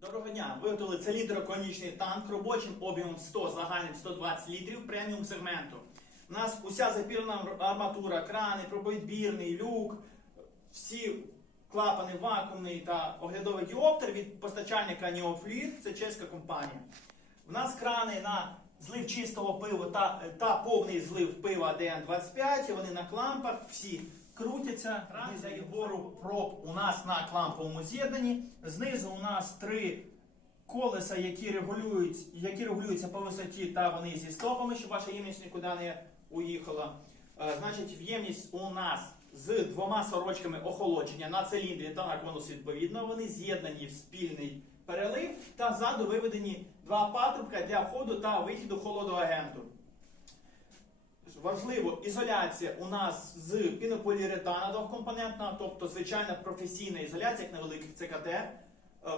Доброго дня! Виготовили циліндроконічний танк робочим об'ємом 100 загальним 120 літрів преміум сегменту. У нас уся запірна арматура, крани, пробоїдбірний, люк, всі клапани вакуумний та оглядовий діоптер від постачальника Neofleet, це чеська компанія. У нас крани на злив чистого пива та, та повний злив пива ДН25, вони на клампах, всі крутяться. Крани і гору проб у нас на кламповому з'єднанні. Знизу у нас три колеса, які регулюють, які регулюються по висоті та вони зі стопами, щоб ваша ємність нікуди не уїхала. Е, Значить, ємність у нас з двома сорочками охолодження на циліндрі та на конус відповідно. Вони з'єднані в спільний перелив та ззаду виведені два патрубка для входу та вихіду холодоагенту. Важливо, ізоляція у нас з пінополіуретана двохкомпонентна, тобто звичайна професійна ізоляція, як на великих ЦКТ. Е,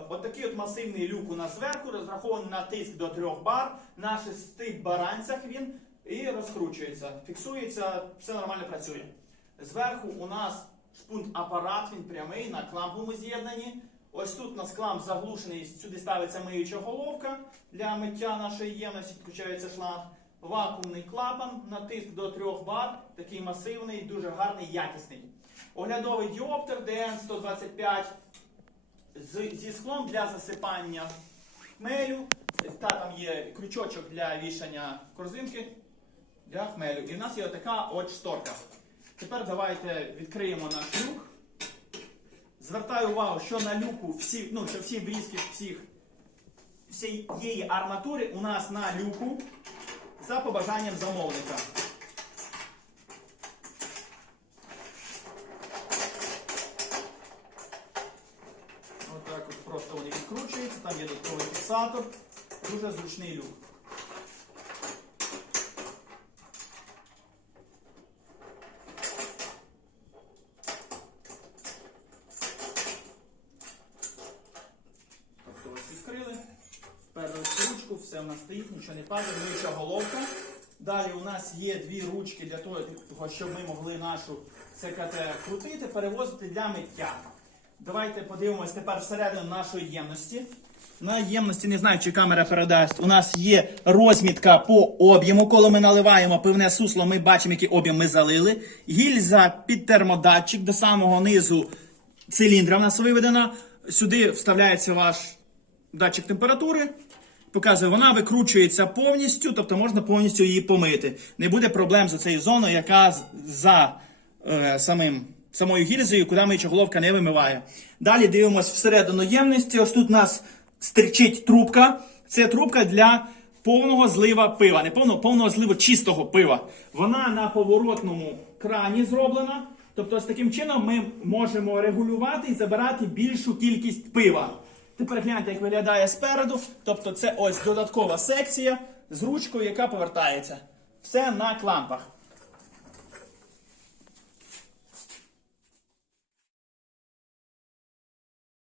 Отакий от масивний люк у нас зверху, розрахований на тиск до 3 бар. На шести баранцях він і розкручується. Фіксується, все нормально працює. Зверху у нас шпунт апарат, він прямий на кламповому з'єднанні. Ось тут у нас кламп заглушений, сюди ставиться миюча головка для миття нашої ємності, підключається шланг. Вакуумний клапан на тиск до 3 бар, такий масивний, дуже гарний, якісний. Оглядовий діоптер DN125 зі склом для засипання хмелю. Та там є крючочок для вішання корзинки для хмелю. І в нас є така от шторка. Тепер давайте відкриємо наш люк. Звертаю увагу, що на люку всі, ну, що всі врізки всіх всієї арматури у нас на люку за побажанням замовника. Отак от просто вони відкручуються, там є додатковий фіксатор, дуже зручний люк. Тобто ось відкрили, вперли в ручку, все в нас стоїть, нічого не падає, миюча головка. Далі у нас є дві ручки для того, щоб ми могли нашу ЦКТ крутити, перевозити для миття. Давайте подивимось тепер всередину нашої ємності. На ємності, не знаю, чи камера передасть. У нас є розмітка по об'єму. Коли ми наливаємо пивне сусло, ми бачимо, який об'єм ми залили. Гільза під термодатчик до самого низу циліндра в нас виведена. Сюди вставляється ваш датчик температури. Показує, вона викручується повністю, тобто можна повністю її помити. Не буде проблем з цією зоною, яка за е, самим, самою гільзою, куди миюча головка не вимиває. Далі дивимося всередину ємності. Ось тут у нас стерчить трубка. Це трубка для повного злива пива. Не повного, повного зливу чистого пива. Вона на поворотному крані зроблена. Тобто, з таким чином ми можемо регулювати і забирати більшу кількість пива. Тепер гляньте, як виглядає спереду. Тобто це ось додаткова секція з ручкою, яка повертається. Все на клампах.